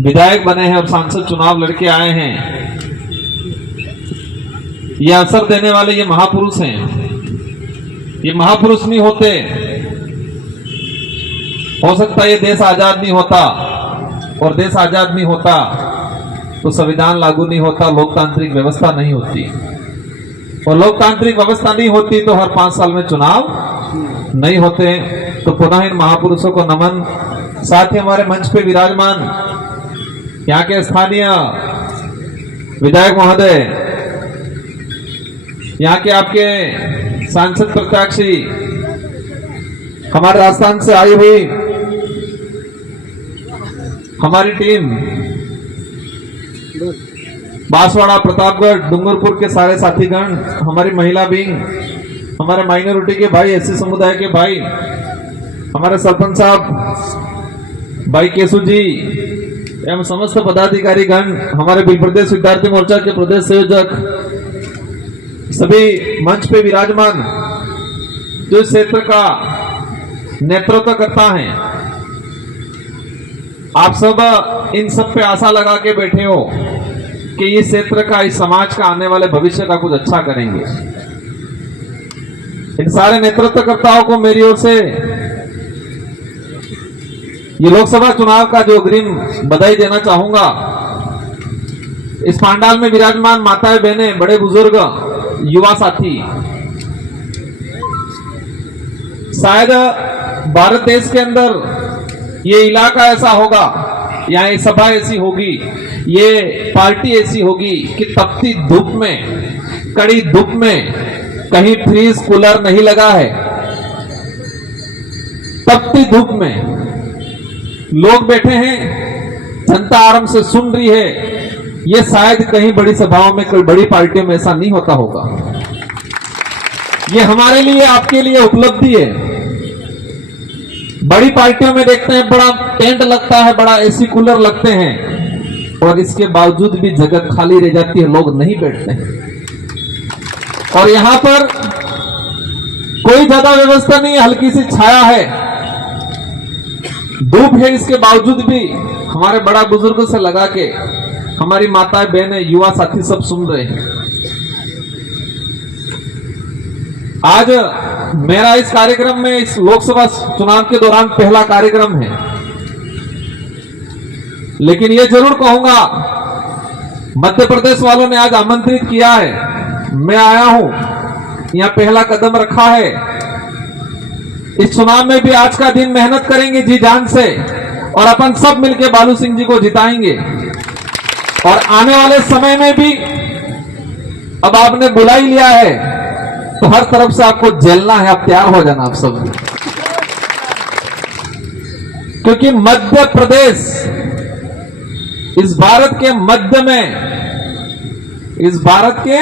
विधायक बने हैं और सांसद चुनाव लड़के आए हैं, ये अवसर देने वाले ये महापुरुष हैं। ये महापुरुष नहीं होते, हो सकता है ये देश आजाद नहीं होता, और देश आजाद नहीं होता तो संविधान लागू नहीं होता, लोकतांत्रिक व्यवस्था नहीं होती, और लोकतांत्रिक व्यवस्था नहीं होती तो हर 5 साल में चुनाव नहीं होते। तो पुनः इन महापुरुषों को नमन। साथ ही हमारे मंच पे विराजमान यहाँ के स्थानीय विधायक महोदय, यहाँ के आपके सांसद प्रत्याशी, हमारे राजस्थान से आई हुई हमारी टीम, बांसवाड़ा, प्रतापगढ़, डूंगरपुर के सारे साथीगण, हमारी महिला विंग, हमारे माइनॉरिटी के भाई, एससी समुदाय के भाई, हमारे सरपंच साहब भाई केशु जी एवं समस्त पदाधिकारी गण, हमारे बिल प्रदेश विद्यार्थी मोर्चा के प्रदेश संयोजक, सभी मंच पे विराजमान जो क्षेत्र का नेतृत्व करता है, आप सब इन सब पे आशा लगा के बैठे हो कि इस क्षेत्र का, इस समाज का आने वाले भविष्य का कुछ अच्छा करेंगे। इन सारे नेतृत्वकर्ताओं को मेरी ओर से ये लोकसभा चुनाव का जो अग्रिम बधाई देना चाहूंगा। इस पांडाल में विराजमान माताएं, बहनें, बड़े बुजुर्ग, युवा साथी, शायद भारत देश के अंदर ये इलाका ऐसा होगा, यहाँ ये सभा ऐसी होगी, ये पार्टी ऐसी होगी कि तपती धूप में, कड़ी धूप में कहीं फ्रीज कूलर नहीं लगा है। तपती धूप में लोग बैठे हैं, जनता आराम से सुन रही है। ये शायद कहीं बड़ी सभाओं में, कोई बड़ी पार्टियों में ऐसा नहीं होता होगा। ये हमारे लिए, आपके लिए उपलब्धि है। बड़ी पार्टियों में देखते हैं बड़ा टेंट लगता है, बड़ा एसी कूलर लगते हैं, और इसके बावजूद भी जगह खाली रह जाती है, लोग नहीं बैठते हैं। और यहां पर कोई ज्यादा व्यवस्था नहीं है, हल्की सी छाया है, धूप है, इसके बावजूद भी हमारे बड़ा बुजुर्गों से लगा के हमारी माताएं, बहनें, युवा साथी सब सुन रहे हैं। आज मेरा इस कार्यक्रम में, इस लोकसभा चुनाव के दौरान पहला कार्यक्रम है, लेकिन यह जरूर कहूंगा, मध्य प्रदेश वालों ने आज आमंत्रित किया है, मैं आया हूं, यहां पहला कदम रखा है। इस चुनाव में भी आज का दिन मेहनत करेंगे जी जान से, और अपन सब मिलके बालू सिंह जी को जिताएंगे। और आने वाले समय में भी, अब आपने बुला ही लिया है तो हर तरफ से आपको झेलना है, आप तैयार हो जाना आप सब, क्योंकि मध्य प्रदेश इस भारत के मध्य में, इस भारत के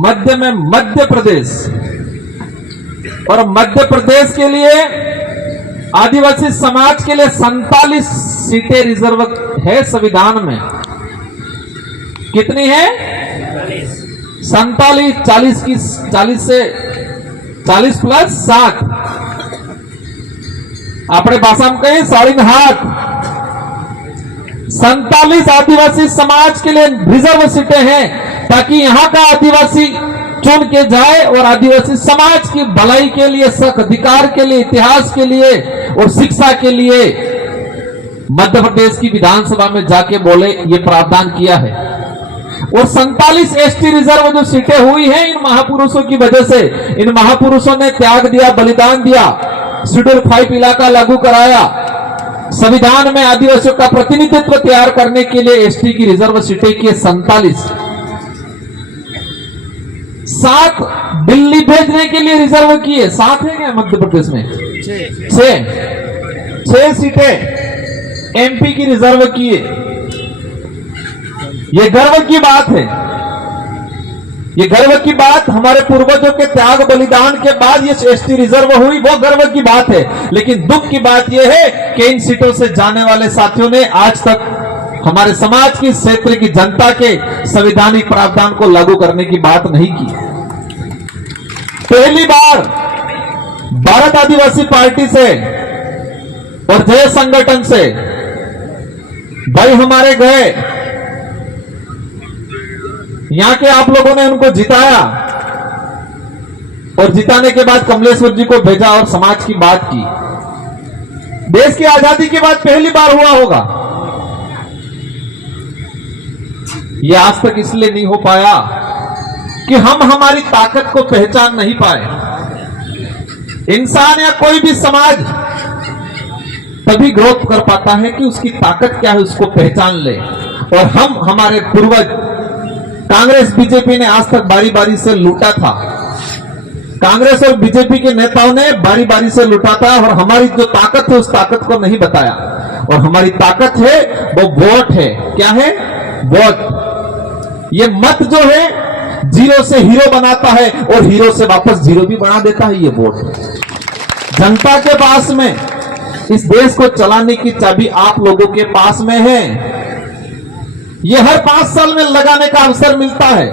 मध्य में मध्य प्रदेश, और मध्य प्रदेश के लिए, आदिवासी समाज के लिए 47 सीटें रिजर्व है संविधान में। कितनी है? 47, 40 की 40 से 40 प्लस 7, अपने भाषा में कहें 7.5। 47 आदिवासी समाज के लिए रिजर्व सीटें हैं, ताकि यहां का आदिवासी चुन के जाए और आदिवासी समाज की भलाई के लिए, हक अधिकार के लिए, इतिहास के लिए और शिक्षा के लिए मध्य प्रदेश की विधानसभा में जाके बोले, ये प्रावधान किया है। और 47 एसटी रिजर्व जो सीटें हुई हैं, इन महापुरुषों की वजह से, इन महापुरुषों ने त्याग दिया, बलिदान दिया, शेड्यूल 5 इलाका लागू कराया, संविधान में आदिवासियों का प्रतिनिधित्व तैयार करने के लिए एसटी की रिजर्व सीटें की 47। 7 दिल्ली भेजने के लिए रिजर्व किए, 7 है क्या मध्य प्रदेश में? 6 सीटें एमपी की रिजर्व किए। ये गर्व की बात है, ये गर्व की बात, हमारे पूर्वजों के त्याग बलिदान के बाद ये एसटी रिजर्व हुई, वो गर्व की बात है। लेकिन दुख की बात यह है कि इन सीटों से जाने वाले साथियों ने आज तक हमारे समाज की, क्षेत्र की जनता के संवैधानिक प्रावधान को लागू करने की बात नहीं की। पहली बार भारत आदिवासी पार्टी से और जय संगठन से भाई हमारे गए, यहां के आप लोगों ने उनको जिताया और जिताने के बाद कमलेश्वर जी को भेजा और समाज की बात की। देश की आजादी के बाद पहली बार हुआ होगा। यह आज तक इसलिए नहीं हो पाया कि हम हमारी ताकत को पहचान नहीं पाए। इंसान या कोई भी समाज तभी ग्रोथ कर पाता है कि उसकी ताकत क्या है उसको पहचान ले। और हम हमारे पूर्वज कांग्रेस बीजेपी ने आज तक बारी बारी से लूटा था। कांग्रेस और बीजेपी के नेताओं ने बारी बारी से लूटा था और हमारी जो ताकत है उस ताकत को नहीं बताया। और हमारी ताकत है वो वोट है। क्या है? वोट। ये मत जो है जीरो से हीरो बनाता है और हीरो से वापस जीरो भी बना देता है। ये वोट जनता के पास में, इस देश को चलाने की चाबी आप लोगों के पास में है। ये हर 5 साल में लगाने का अवसर मिलता है,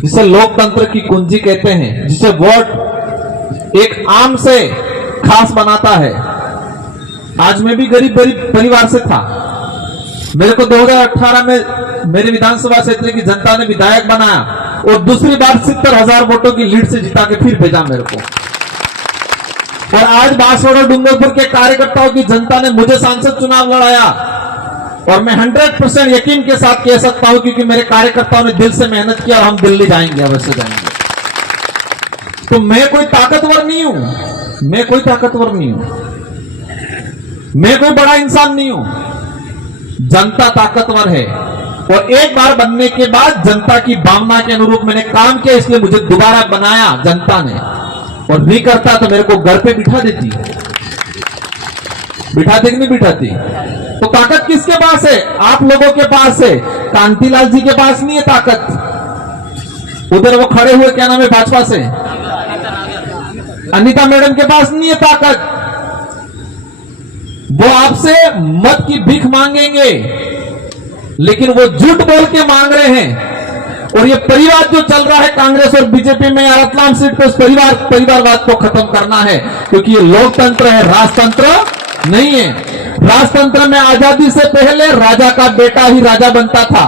जिसे लोकतंत्र की कुंजी कहते हैं, जिसे वोट एक आम से खास बनाता है। आज मैं भी गरीब परिवार से था। मेरे को 2018 में मेरे विधानसभा क्षेत्र की जनता ने विधायक बनाया और दूसरी बार 70,000 वोटों की लीड से जिता के फिर भेजा मेरे को। और आज बांसवाड़ा डूंगरपुर के कार्यकर्ताओं की जनता ने मुझे सांसद चुनाव लड़ाया और मैं 100% यकीन के साथ कह सकता हूं क्योंकि मेरे कार्यकर्ताओं ने दिल से मेहनत किया और हम दिल्ली जाएंगे, अवश्य जाएंगे। तो मैं कोई ताकतवर नहीं हूं, मैं कोई ताकतवर नहीं हूं, मैं कोई बड़ा इंसान नहीं हूं। जनता ताकतवर है और एक बार बनने के बाद जनता की भावना के अनुरूप मैंने काम किया, इसलिए मुझे दोबारा बनाया जनता ने। और नहीं करता तो मेरे को घर पे बिठा देती, बिठाती कि नहीं बिठाती? तो ताकत किसके पास है? आप लोगों के पास है। कांतिलाल जी के पास नहीं है ताकत। उधर वो खड़े हुए क्या नाम है भाजपा से, अनीता मैडम के पास नहीं है ताकत। वो आपसे मत की भीख मांगेंगे लेकिन वो झूठ बोल के मांग रहे हैं। और ये परिवार जो चल रहा है कांग्रेस और बीजेपी में या रतलाम सीट पे, उस परिवारवाद को खत्म करना है क्योंकि ये लोकतंत्र है, राजतंत्र नहीं है। राजतंत्र में आजादी से पहले राजा का बेटा ही राजा बनता था,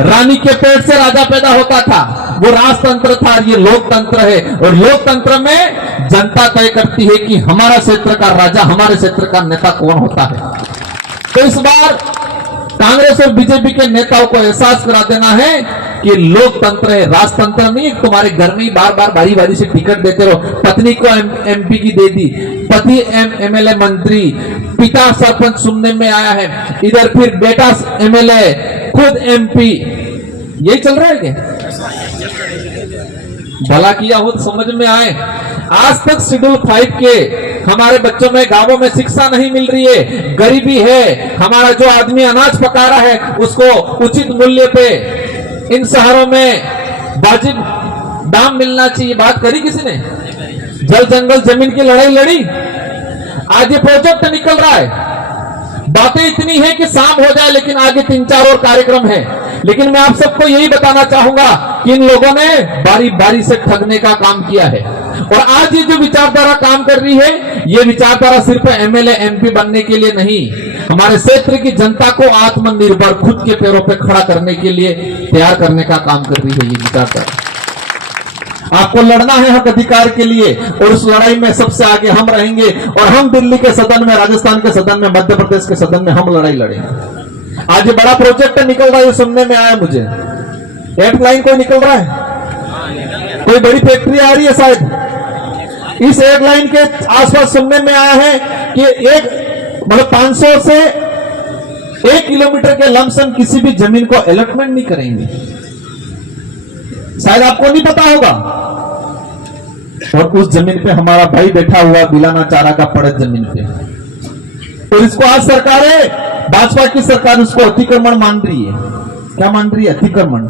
रानी के पेट से राजा पैदा होता था। वो राजतंत्र था, ये लोकतंत्र है। और लोकतंत्र में जनता तय करती है कि हमारा क्षेत्र का राजा, हमारे क्षेत्र का नेता कौन होता है। तो इस बार कांग्रेस और बीजेपी के नेताओं को एहसास करा देना है कि लोकतंत्र है, राजतंत्र नहीं। तुम्हारे घर में ही बार बार बारी बारी से टिकट देते रहो। पत्नी को एमपी की दे दी, पति एमएलए मंत्री, पिता सरपंच सुनने में आया है, इधर फिर बेटा एमएलए, खुद एमपी। यही चल रहा है क्या? भला किया हो तो समझ में आए। आज तक शेड्यूल 5 के हमारे बच्चों में गांवों में शिक्षा नहीं मिल रही है, गरीबी है। हमारा जो आदमी अनाज पका रहा है उसको उचित मूल्य पे इन शहरों में वाजिब दाम मिलना चाहिए। बात करी किसी ने? जल जंगल जमीन की लड़ाई लड़ी। आज ये प्रोजेक्ट निकल रहा है। बातें इतनी है कि शाम हो जाए लेकिन आगे 3-4 और कार्यक्रम है। लेकिन मैं आप सबको यही बताना चाहूंगा कि इन लोगों ने बारी बारी से ठगने का काम किया है। और आज ये जो विचारधारा काम कर रही है, ये विचारधारा सिर्फ एमएलए एमपी बनने के लिए नहीं, हमारे क्षेत्र की जनता को आत्मनिर्भर खुद के पैरों पर खड़ा करने के लिए तैयार करने का काम कर रही है ये विचारधारा। आपको लड़ना है हक अधिकार के लिए और उस लड़ाई में सबसे आगे हम रहेंगे। और हम दिल्ली के सदन में, राजस्थान के सदन में, मध्य प्रदेश के सदन में हम लड़ाई लड़ेंगे। आज ये बड़ा प्रोजेक्ट निकल रहा है, सुनने में आया मुझे। एट लाइन कोई निकल रहा है, कोई बड़ी फैक्ट्री आ रही है शायद। इस एट लाइन के आसपास सुनने में आया है कि एक 500 से 1 किलोमीटर के लमसम किसी भी जमीन को अलॉटमेंट नहीं करेंगे। शायद आपको नहीं पता होगा। और उस जमीन पे हमारा भाई बैठा हुआ बिलाना चारा का पड़े जमीन पे। और इसको आज सरकारें, भाजपा की सरकार उसको अतिक्रमण मान रही है। क्या मान रही है? अतिक्रमण।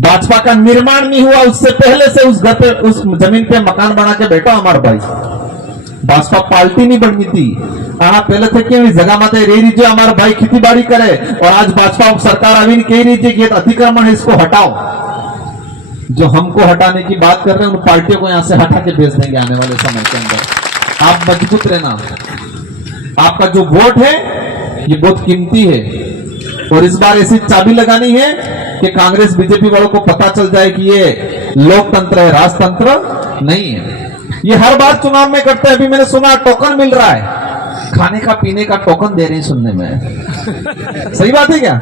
भाजपा का निर्माण नहीं हुआ, उससे पहले से उस घर पे, उस जमीन पे मकान बना के बैठा हमारा भाई। भाजपा पार्टी नहीं बनी थी। पहले थे कि जगह मत रे लीजिए, हमारा भाई खेती बाड़ी करे। और आज भाजपा सरकार अभी कह रही थी कि अतिक्रमण है, इसको हटाओ। जो हमको हटाने की बात कर रहे हैं उन पार्टियों को यहां से हटा के भेज देंगे आने वाले समय के अंदर। आप मजबूत रहना। आपका जो वोट है ये बहुत कीमती है और इस बार ऐसी चाबी लगानी है कि कांग्रेस बीजेपी वालों को पता चल जाए कि ये लोकतंत्र है, राजतंत्र नहीं है। ये हर बार चुनाव में करते हैं। अभी मैंने सुना टोकन मिल रहा है, खाने का पीने का टोकन दे रहे हैं सुनने में। सही बात है क्या?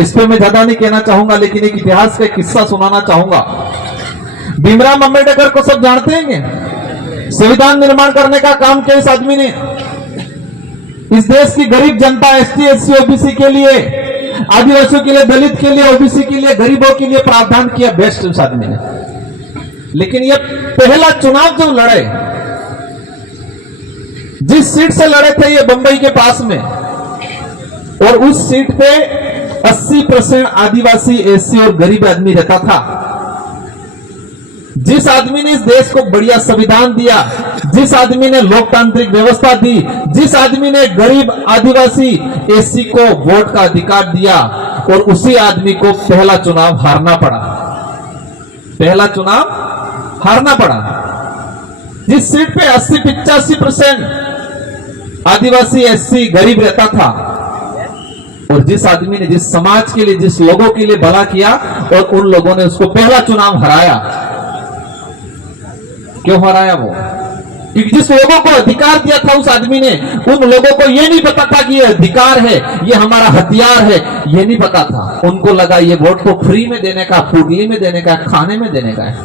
इस पे मैं ज्यादा नहीं कहना चाहूंगा, लेकिन एक इतिहास का किस्सा सुनाना चाहूंगा। भीमराव अंबेडकर को सब जानते हैं क्या? संविधान निर्माण करने का काम किया इस आदमी ने। इस देश की गरीब जनता, एसटी एससी ओबीसी के लिए, आदिवासियों के लिए, दलित के लिए, ओबीसी के लिए, गरीबों के लिए प्रावधान किया बेस्ट इस आदमी ने। लेकिन ये पहला चुनाव जब लड़े, जिस सीट से लड़े थे ये बंबई के पास में, और उस सीट पे 80% आदिवासी, एससी और गरीब आदमी रहता था। जिस आदमी ने इस देश को बढ़िया संविधान दिया, जिस आदमी ने लोकतांत्रिक व्यवस्था दी, जिस आदमी ने गरीब आदिवासी एससी को वोट का अधिकार दिया, और उसी आदमी को पहला चुनाव हारना पड़ा। पहला चुनाव हारना पड़ा। जिस सीट पे 80-85% आदिवासी एससी गरीब रहता था, और जिस आदमी ने जिस समाज के लिए, जिस लोगों के लिए भला किया, और उन लोगों ने उसको पहला चुनाव हराया। क्यों हराया वो? क्योंकि जिस लोगों को अधिकार दिया था उस आदमी ने, उन लोगों को यह नहीं पता था कि ये अधिकार है, ये हमारा हथियार है, ये नहीं पता था। उनको लगा ये वोट तो फ्री में देने का, पुडली में देने का, खाने में देने का है।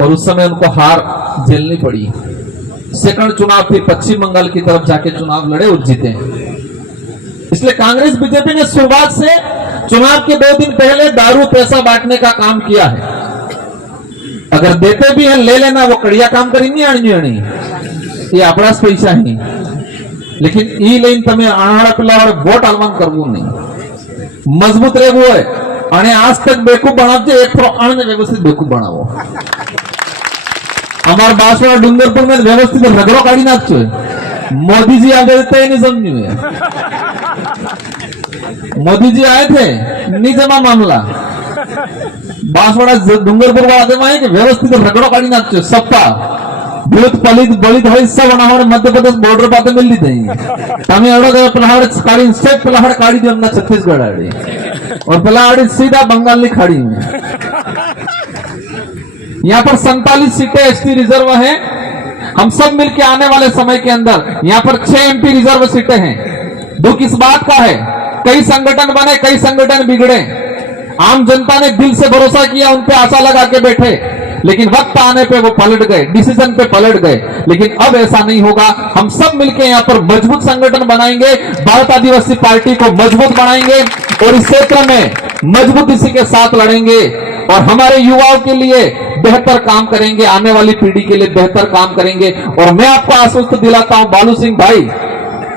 और उस समय उनको हार झेलनी पड़ी। सेकंड चुनाव फिर पश्चिम बंगाल की तरफ जाके चुनाव लड़े और जीते। इसलिए कांग्रेस बीजेपी ने शुरुआत से चुनाव के 2 दिन पहले दारू पैसा बांटने का काम किया है। अगर देते भी हैं ले लेना, वो कड़िया काम करी नहीं आनी ये अपना पैसा ही। लेकिन ई लઈને તમે આણાળા પેલા વોટ આલવાન કરવું નહીં, મજબૂત રહેવું હોય અને આજ તક બેકૂફ બનાવજો, એક પ્રમાણે વ્યવસ્થિત બેકૂફ બનાવો। અમાર બાસવાડા ડુંગરપુર में व्यवस्थित रगड़ो काढ़ी नाखજો। मोदी जी आगे थे नहीं समझू है, मोदी जी आए थे नहीं जमा मामला। बांसवाड़ा डूंगरपुर वाला है कि व्यवस्थित रगड़ो काढ़ी नाखજો। सप्पा भूत पलित बलित हो सब हमारे मध्य प्रदेश बॉर्डर पाते मिल ली थी। तमें एवढो पलाहाड़ काढ़ी स्टेट पलाहाड़ काढ़ी दी हमने छत्तीसगढ़ आड़ी, और पलाहाड़ी सीधा बंगाल की खाड़ी में। यहाँ पर 47 सीटें एसटी रिजर्व हैं। हम सब मिलकर आने वाले समय के अंदर यहाँ पर 6 एमपी रिजर्व सीटें हैं। दुख इस बात का है, कई संगठन बने, कई संगठन बिगड़े। आम जनता ने दिल से भरोसा किया, उन पे आशा लगा के बैठे, लेकिन वक्त आने पे वो पलट गए, डिसीजन पे पलट गए। लेकिन अब ऐसा नहीं होगा। हम सब मिलकर यहाँ पर मजबूत संगठन बनाएंगे, भारत आदिवासी पार्टी को मजबूत बनाएंगे, और इस क्षेत्र में मजबूती के साथ लड़ेंगे, और हमारे युवाओं के लिए बेहतर काम करेंगे, आने वाली पीढ़ी के लिए बेहतर काम करेंगे। और मैं आपको आश्वस्त दिलाता हूं, बालू सिंह भाई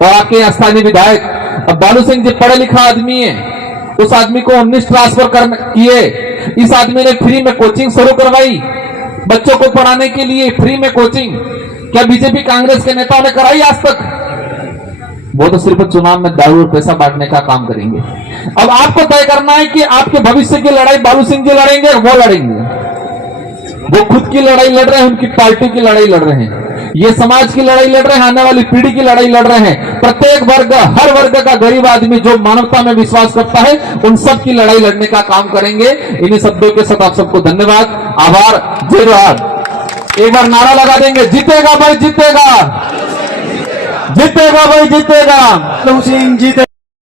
और आपके स्थानीय विधायक, अब बालू सिंह जी पढ़े लिखा आदमी है, उस आदमी को 19 ट्रांसफर किए। इस आदमी ने फ्री में कोचिंग शुरू करवाई बच्चों को पढ़ाने के लिए, फ्री में कोचिंग। क्या बीजेपी कांग्रेस के नेताओं ने कराई आज तक? वो तो सिर्फ चुनाव में दारू और पैसा बांटने का काम करेंगे। अब आपको तय करना है कि आपके भविष्य की लड़ाई बालू सिंह जी लड़ेंगे, वो लड़ेंगे। वो खुद की लड़ाई लड़ रहे हैं, उनकी पार्टी की लड़ाई लड़ रहे हैं, ये समाज की लड़ाई लड़ रहे हैं, आने वाली पीढ़ी की लड़ाई लड़ रहे हैं। प्रत्येक वर्ग, हर वर्ग का गरीब आदमी जो मानवता में विश्वास करता है, उन सब की लड़ाई लड़ने का काम करेंगे। इन्हीं शब्दों के साथ आप सबको धन्यवाद, आभार, जय जोहार। एक बार नारा लगा देंगे, जीतेगा भाई जीतेगा, जीतेगा भाई जीतेगा, बालू सिंह जीते।